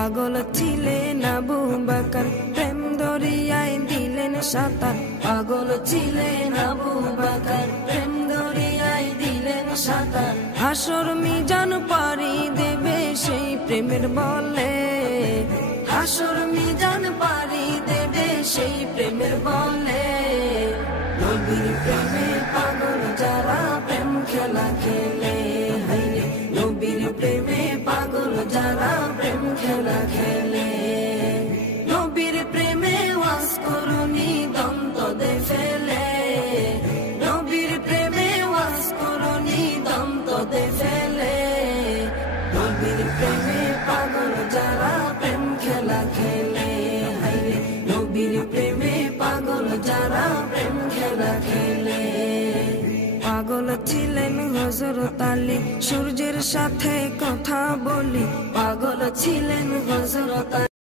পাগল ছিলেন আবু বকর প্রেম দরিয়ায় দিলেন সাঁতার। পাগল ছিলেন আবু বকর প্রেম দরিয়ায় দিলেন সাঁতার। হাসর মিজান পারি দেবে সেই প্রেমের বলে, হাসর মিজান পারি দেবে সেই প্রেমের বলে। নবীর প্রেমে পাগল যারা প্রেম খেলা খেলে, হাইরে নবীর প্রেমে পাগল যারা প্রেম খেলা খেলে। নবীর প্রেমে ওয়াজ করুনি দন্ত দে ফেলে, নবীর প্রেমে ওয়াজ করুনি দন্ত দে ফেলে। নবীর প্রেমে পাগল যারা প্রেম খেলা খেলে, হাইরে নবীর প্রেমে পাগল যারা প্রেম খেলা খেলে। পাগল ছিলেন হযরত আলী, সূর্যের সাথে কথা বলি। পাগল ছিলেন হযরত